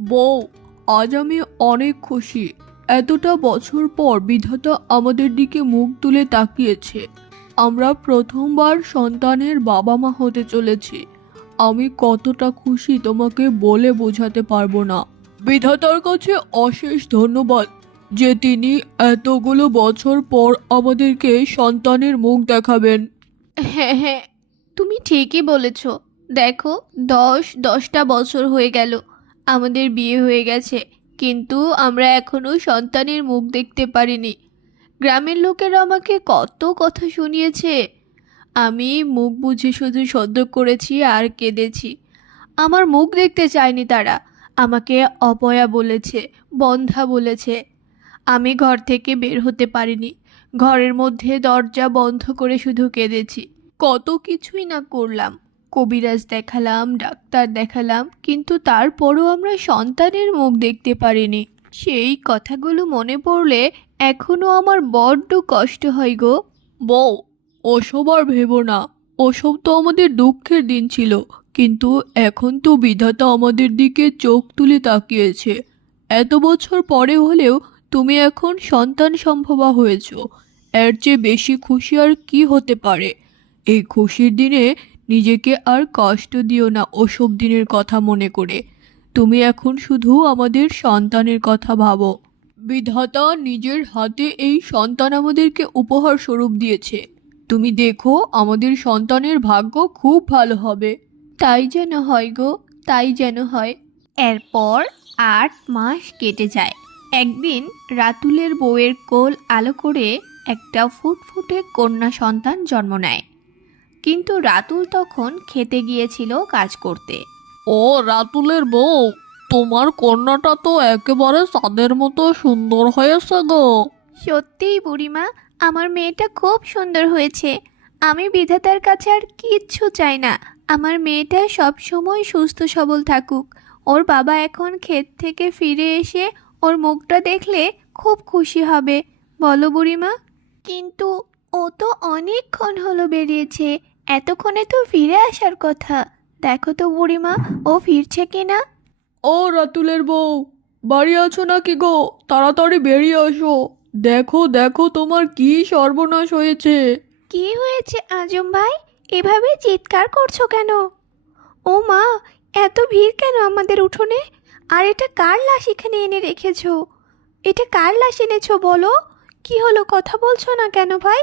বউ, আজ আমি অনেক খুশি। এতটা বছর পর বিধাতা আমাদের দিকে মুখ তুলে তাকিয়েছে। আমরা প্রথমবার সন্তানের বাবা মা হতে চলেছি। আমি কতটা খুশি তোমাকে বলে বোঝাতে পারব না। বিধাতার কাছে অশেষ ধন্যবাদ যে তিনি এতগুলো বছর পর আমাদেরকে সন্তানের মুখ দেখাবেন। হ্যাঁ হ্যাঁ তুমি ঠিকই বলেছ। দেখো, দশ, দশটা বছর হয়ে গেল। আমাদের বিয়ে হয়ে গেছে, কিন্তু আমরা এখনও সন্তানের মুখ দেখতে পারিনি। গ্রামের লোকেরা আমাকে কত কথা শুনিয়েছে। আমি মুখ বুঝে শুধু সহ্য করেছি আর কেঁদেছি। আমার মুখ দেখতে চায়নি তারা। আমাকে অপয়া বলেছে, বন্ধা বলেছে। আমি ঘর থেকে বের হতে পারিনি। ঘরের মধ্যে দরজা বন্ধ করে শুধু কেঁদেছি। কত কিছুই না করলাম। কবিরাজ দেখালাম, ডাক্তার দেখালাম, কিন্তু তারপরও আমরা সন্তানের মুখ দেখতে পারিনি। সেই কথাগুলো মনে পড়লে এখনও আমার বড্ড কষ্ট হয় গো। বউ, ওসব আর ভেবো না। ওসব তো আমাদের দুঃখের দিন ছিল, কিন্তু এখন তো বিধাতা আমাদের দিকে চোখ তুলে তাকিয়েছে। এত বছর পরে হলেও তুমি এখন সন্তান সম্ভবা হয়েছ। এর চেয়ে বেশি খুশি আর কি হতে পারে? এই খুশির দিনে নিজেকে আর কষ্ট দিও না ওসব দিনের কথা মনে করে। তুমি এখন শুধু আমাদের সন্তানের কথা ভাবো। বিধাতা নিজের হাতে এই সন্তান আমাদেরকে উপহার স্বরূপ দিয়েছে। তুমি দেখো, আমাদের সন্তানের ভাগ্য খুব ভালো হবে। তাই যেন হয় গো, তাই যেন হয়। এরপর আট মাস কেটে যায়। একদিন রাতুলের বউয়ের কোল আলো করে একটা ফুটফুটে কন্যা সন্তান জন্ম নেয়। কিন্তু রাতুল তখন খেতে গিয়েছিল কাজ করতে। ও রাতুলের বউ তোমার কন্যাটা তো একেবারে চাঁদের মতো সুন্দর হয়েছে গো। সত্যিই বুড়িমা আমার মেয়েটা খুব সুন্দর হয়েছে। আমি বিধাতার কাছে আর কিচ্ছু চাই না। আমার মেয়েটা সব সময় সুস্থ সবল থাকুক। ওর বাবা এখন ক্ষেত থেকে ফিরে এসে ওর মুখটা দেখলে খুব খুশি হবে। বলো বুড়িমা। কিন্তু ও তো অনেকক্ষণ হলো বেরিয়েছে। এতক্ষণে তো ফিরে আসার কথা। দেখো তো বুড়িমা ও ফিরছে কিনা? ও রাতুলের বউ বাড়ি আছো নাকি গো? তাড়াতাড়ি বেরিয়ে আসো। দেখো দেখো তোমার কি সর্বনাশ হয়েছে। কি হয়েছে আজম ভাই? এভাবে চিৎকার করছ কেন? ও মা এত ভিড় কেন আমাদের উঠোনে? আর এটা কার লাশ এখানে এনে রেখেছো? এটা কার লাশ এনেছো বলো? কি হলো কথা বলছো না কেন ভাই?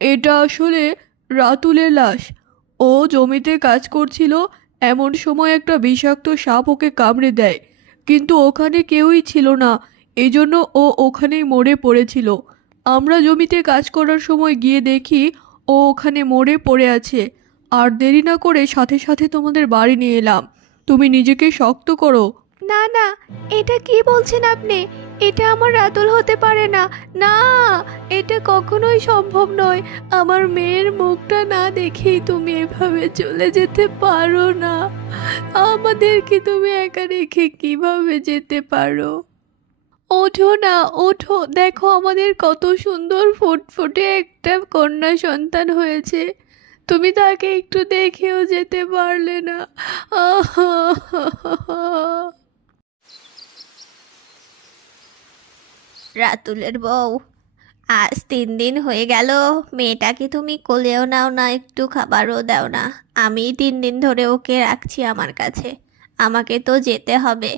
এটা আসলে রাতুলের লাশ। ও জমিতে কাজ করছিল, এমন সময় একটা বিষাক্ত সাপ ওকে কামড়ে দেয়। কিন্তু ওখানে কেউই ছিল না এই জন্য ও ওখানেই মরে পড়েছিল। আমরা জমিতে কাজ করার সময় গিয়ে দেখি ও ওখানে মরে পড়ে আছে। আর দেরি না করে সাথে সাথে তোমাদের বাড়ি নিয়ে এলাম। তুমি নিজেকে শক্ত করো। না না, এটা কি বলছেন আপনি? এটা আমার রাতুল হতে পারে না। না, এটা কখনোই সম্ভব নয়। আমার মেয়ের মুখটা না দেখেই তুমি এভাবে চলে যেতে পারো না। আমাদেরকে তুমি একা রেখে কীভাবে যেতে পারো? ওঠো না, ওঠো। দেখো আমাদের কত সুন্দর ফুটফুটে একটা কন্যা সন্তান হয়েছে। তুমি তাকে একটু দেখেও যেতে পারলে না। রাতুলের বউ। আজ তিন দিন হয়ে গেল, মেয়েটাকে তুমি কোলেও নাও না, একটু খাবারও দাও না। আমি তিন দিন ধরে ওকে রাখছি আমার কাছে, আমাকে তো যেতে হবে।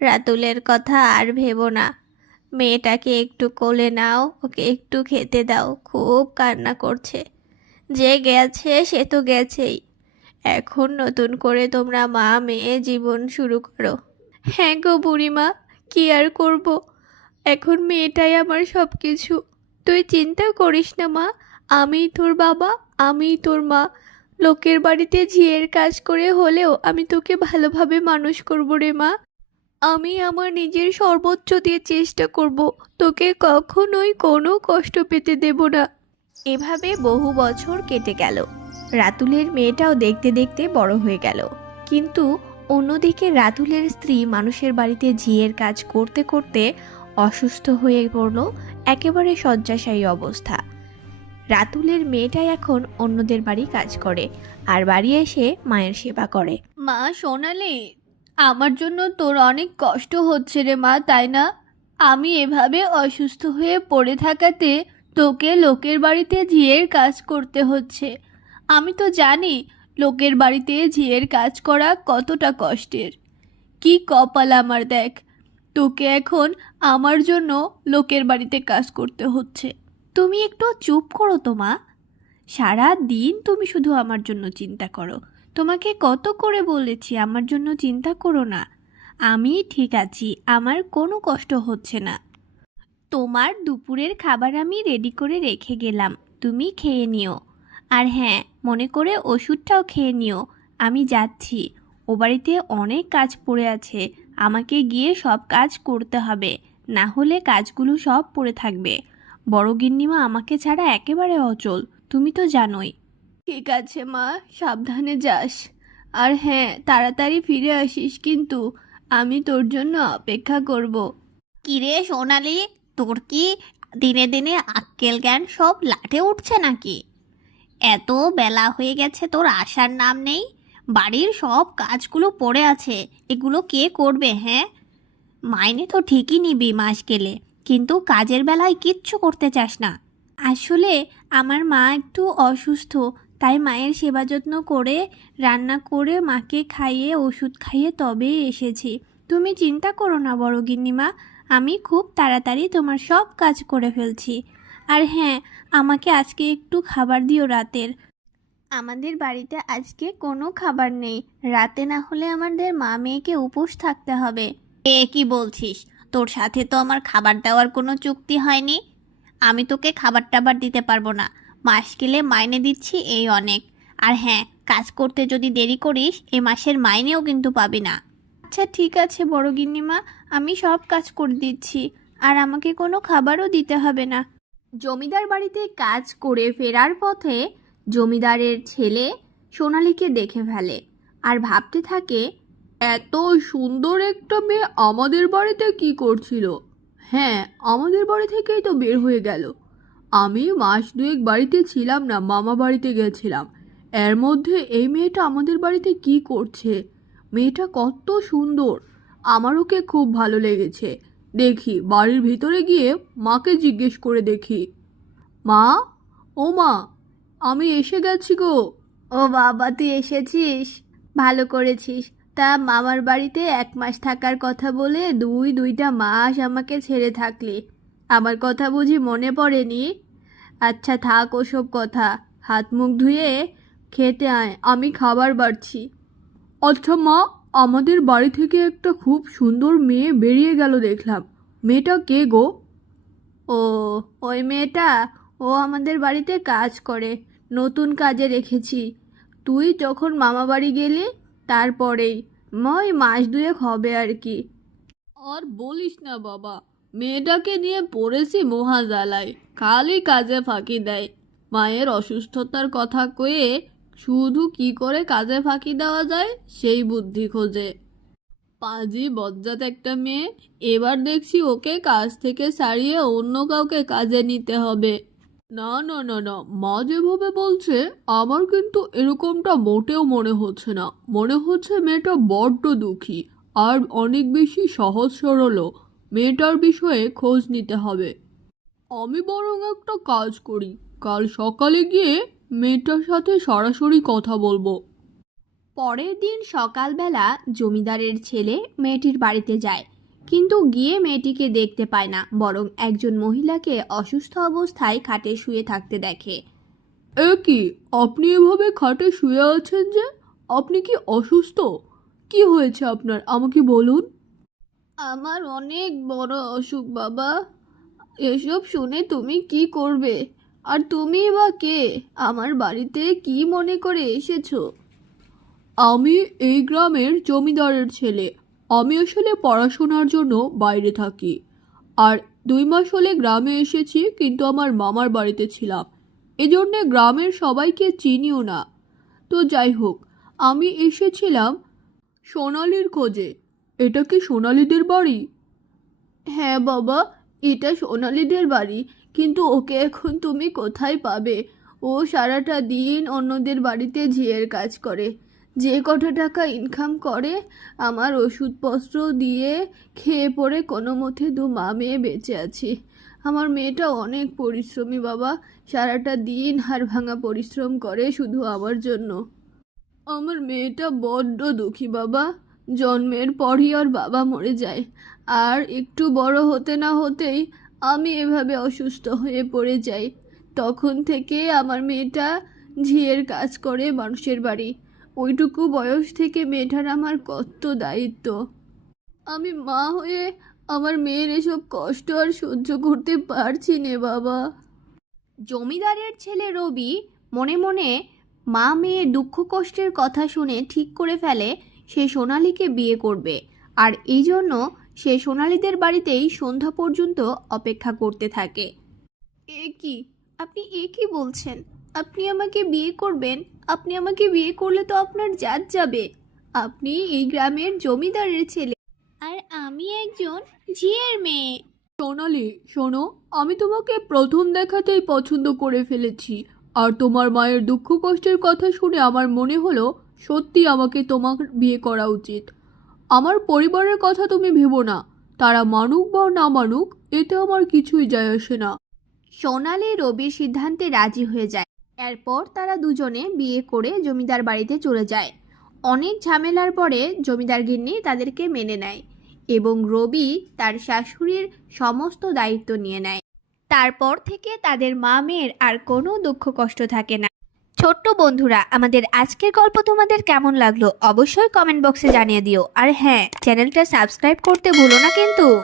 রাতুলের কথা আর ভেবো না। মেয়েটাকে একটু কোলে নাও, ওকে একটু খেতে দাও, খুব কান্না করছে। যে গেছে, সে তো গেছেই। এখন নতুন করে তোমরা মা মেয়ে জীবন শুরু করো। হ্যাঁ গো বুড়িমা, কি আর করব? এখন মেয়েটাই আমার সব কিছু তুই চিন্তা করিস না, মা। আমি তোর বাবা আমি তোর মা। লোকের বাড়িতে ঝিয়ের কাজ করে হলেও আমি তোকে ভালোভাবে মানুষ করব রে, মা। আমি আমার নিজের সর্বোচ্চ দিয়ে চেষ্টা করব। তোকে কখনোই কোনো কষ্ট পেতে দেব না। এভাবে বহু বছর কেটে গেল। রাতুলের মেয়েটাও দেখতে দেখতে বড় হয়ে গেল। কিন্তু অন্যদিকে রাতুলের স্ত্রী মানুষের বাড়িতে ঝিয়ের কাজ করতে করতে অসুস্থ হয়ে পড়ল একেবারে শয্যাশায়ী অবস্থা। রাতুলের মেয়েটাই এখন অন্যদের বাড়ি কাজ করে আর বাড়ি এসে মায়ের সেবা করে। মা, সোনালি, আমার জন্য তোর অনেক কষ্ট হচ্ছে রে মা, তাই না? আমি এভাবে অসুস্থ হয়ে পড়ে থাকাতে তোকে লোকের বাড়িতে ঝিয়ের কাজ করতে হচ্ছে। আমি তো জানি লোকের বাড়িতে ঝিয়ের কাজ করা কতটা কষ্টের। কি কপাল আমার দেখ তোকে এখন আমার জন্য লোকের বাড়িতে কাজ করতে হচ্ছে। তুমি একটু চুপ করো তো, মা। সারা দিন তুমি শুধু আমার জন্য চিন্তা করো। তোমাকে কত করে বলেছি, আমার জন্য চিন্তা করো না। আমি ঠিক আছি, আমার কোনো কষ্ট হচ্ছে না। তোমার দুপুরের খাবার আমি রেডি করে রেখে গেলাম, তুমি খেয়ে নিও। আর হ্যাঁ মনে করে ওষুধটাও খেয়ে নিও। আমি যাচ্ছি, ও বাড়িতে অনেক কাজ পড়ে আছে। আমাকে গিয়ে সব কাজ করতে হবে না হলে কাজগুলো সব পড়ে থাকবে। বড় গিন্নিমা আমাকে ছাড়া একেবারে অচল তুমি তো জানোই। ঠিক আছে মা সাবধানে যাস। আর হ্যাঁ তাড়াতাড়ি ফিরে আসিস কিন্তু আমি তোর জন্য অপেক্ষা করব। কিরে সোনালি তোর কি দিনে দিনে আক্কেল জ্ঞান সব লাটে উঠছে নাকি? এত বেলা হয়ে গেছে তোর আসার নাম নেই? বাড়ির সব কাজগুলো পড়ে আছে। এগুলো কে করবে হ্যাঁ? মাইনে তো ঠিকই নিবি মাস গেলে, কিন্তু কাজের বেলায় কিচ্ছু করতে চাস না। আসলে আমার মা একটু অসুস্থ, তাই মায়ের সেবা যত্ন করে, রান্না করে, মাকে খাইয়ে, ওষুধ খাইয়ে তবেই এসেছি। তুমি চিন্তা করো না বড় গিন্নিমা, আমি খুব তাড়াতাড়ি তোমার সব কাজ করে ফেলছি। আর হ্যাঁ আমাকে আজকে একটু খাবার দিও রাতের। আমাদের বাড়িতে আজকে কোনো খাবার নেই। রাতে না হলে আমাদের মা মেয়েকে উপোস থাকতে হবে। এ কি বলছিস? তোর সাথে তো আমার খাবার দেওয়ার কোনো চুক্তি হয়নি। আমি তোকে খাবার টাবার দিতে পারব না। মাস গেলে মাইনে দিচ্ছি এই অনেক। আর হ্যাঁ কাজ করতে যদি দেরি করিস, এ মাসের মাইনেও কিন্তু পাবি না। আচ্ছা ঠিক আছে বড় গিন্নিমা, আমি সব কাজ করে দিচ্ছি। আর আমাকে কোনো খাবারও দিতে হবে না। জমিদার বাড়িতে কাজ করে ফেরার পথে জমিদারের ছেলে সোনালিকে দেখে ফেলে আর ভাবতে থাকে, এত সুন্দর একটা মেয়ে আমাদের বাড়িতে কি করছিল? হ্যাঁ আমাদের বাড়ি থেকেই তো বের হয়ে গেল। আমি মাস দুয়েক বাড়িতে ছিলাম না, মামা বাড়িতে গেছিলাম। এর মধ্যে এই মেয়েটা আমাদের বাড়িতে কি করছে? মেয়েটা কত সুন্দর, আমার ওকে খুব ভালো লেগেছে। দেখি, বাড়ির ভিতরে গিয়ে মাকে জিজ্ঞেস করে দেখি। মা? ও মা আমি এসে গেছি গো। ও বাবা, তুই এসেছিস? ভালো করেছিস। তা মামার বাড়িতে এক মাস থাকার কথা বলে দুই, দুইটা মাস আমাকে ছেড়ে থাকলি। আমার কথা বুঝি মনে পড়েনি? আচ্ছা থাক ওসব কথা। হাত মুখ ধুয়ে খেতে আয়, আমি খাবার বাড়ছি। আচ্ছা মা, আমাদের বাড়ি থেকে একটা খুব সুন্দর মেয়ে বেরিয়ে গেল দেখলাম। মেয়েটা কে গো? ও, ওই মেয়েটা? ও আমাদের বাড়িতে কাজ করে, নতুন কাজে রেখেছি। তুই যখন মামা বাড়ি গেলি, তারপরেই। ওই মাস দুয়েক হবে আর কি। আর বলিস না বাবা, মেয়েটাকে নিয়ে পড়েছি মহাজালায়, খালি কাজে ফাঁকি দেয়। মায়ের অসুস্থতার কথা কয়ে শুধু কি করে কাজে ফাঁকি দেওয়া যায়, সেই বুদ্ধি খোঁজে। পাঁজি বজ্জাত একটা মেয়ে, এবার দেখছি ওকে কাজ থেকে সারিয়ে অন্য কাউকে কাজে নিতে হবে। না না না না। মা যেভাবে বলছে, আমার কিন্তু এরকমটা মোটেও মনে হচ্ছে না। মনে হচ্ছে মেয়েটা বড্ড দুঃখী আর অনেক বেশি সহজ সরলও মেয়েটার বিষয়ে খোঁজ নিতে হবে। আমি বরং একটা কাজ করি। কাল সকালে গিয়ে মেয়েটার সাথে সরাসরি কথা বলব। পরের দিন সকালবেলা জমিদারের ছেলে মেয়েটির বাড়িতে যায়। কিন্তু গিয়ে মেয়েটিকে দেখতে পায় না বরং একজন মহিলাকে অসুস্থ অবস্থায় খাটে শুয়ে থাকতে দেখে। এ কি আপনি এভাবে খাটে শুয়ে আছেন যে? আপনি কি অসুস্থ? কি হয়েছে আপনার? আমাকে বলুন। আমার অনেক বড় অসুখ বাবা। এসব শুনে তুমি কি করবে? আর তুমি বা কে? আমার বাড়িতে কি মনে করে এসেছ? আমি এই গ্রামের জমিদারের ছেলে। আমি আসলে পড়াশোনার জন্য বাইরে থাকি। আর দুই মাস হলে গ্রামে এসেছি, কিন্তু আমার মামার বাড়িতে ছিলাম। এজন্যে গ্রামের সবাইকে চিনিও না। তো যাই হোক, আমি এসেছিলাম সোনালির খোঁজে। এটা কি সোনালিদের বাড়ি? হ্যাঁ বাবা, এটা সোনালীদের বাড়ি। কিন্তু ওকে এখন তুমি কোথায় পাবে? ও সারাটা দিন অন্যদের বাড়িতে ঝিয়ের কাজ করে। যে কটা টাকা ইনকাম করে, আমার ওষুধপত্র দিয়ে খেয়ে পড়ে কোনো মতে দু মা মেয়ে বেঁচে আছি। আমার মেয়েটা অনেক পরিশ্রমী বাবা। সারাটা দিন হাড় ভাঙা পরিশ্রম করে শুধু আমার জন্য। আমার মেয়েটা বড্ড দুঃখী বাবা। জন্মের পরই ওর বাবা মরে যায়। আর একটু বড় হতে না হতেই আমি এভাবে অসুস্থ হয়ে পড়ে যাই। তখন থেকে আমার মেয়েটা ঝিয়ের কাজ করে মানুষের বাড়ি। ওইটুকু বয়স থেকে মেয়েটার আমার কত দায়িত্ব। আমি মা হয়ে আমার মেয়ের এসব কষ্ট আর সহ্য করতে পারছি নে বাবা। জমিদারের ছেলে রবি মনে মনে মা মেয়ে দুঃখ কষ্টের কথা শুনে ঠিক করে ফেলে সে সোনালীকে বিয়ে করবে। আর এই জন্য সে সোনালীদের বাড়িতেই সন্ধ্যা পর্যন্ত অপেক্ষা করতে থাকে। এ কি? আপনি এ কি বলছেন? আপনি আমাকে বিয়ে করবেন আপনি আমাকে বিয়ে করলে তো আপনার জাত যাবে। আপনি এই গ্রামের জমিদারের ছেলে। আর আমি একজন ঝিয়ের মেয়ে। সোনালি শোনো আমি তোমাকে প্রথম দেখাতেই পছন্দ করে ফেলেছি। আর তোমার মায়ের দুঃখ কষ্টের কথা শুনে আমার মনে হলো সত্যি আমাকে তোমার বিয়ে করা উচিত। আমার পরিবারের কথা তুমি ভেবো না। তারা মানুক বা না মানুক এতে আমার কিছুই যায় আসে না। সোনালি রবির সিদ্ধান্তে রাজি হয়ে যায়। এরপর তারা দুজনে বিয়ে করে জমিদার বাড়িতে চলে যায়। অনেক ঝামেলার পরে জমিদার গিন্নি তাদেরকে মেনে নেয় এবং রবি তার শাশুড়ির সমস্ত দায়িত্ব নিয়ে নেয়। তারপর থেকে তাদের মা মেয়ের আর কোনো দুঃখ কষ্ট থাকে না। ছোট্ট বন্ধুরা, আমাদের আজকের গল্প তোমাদের কেমন লাগল অবশ্যই কমেন্ট বক্সে জানিয়ে দিও। আর হ্যাঁ চ্যানেলটা সাবস্ক্রাইব করতে ভুলো না কিন্তু।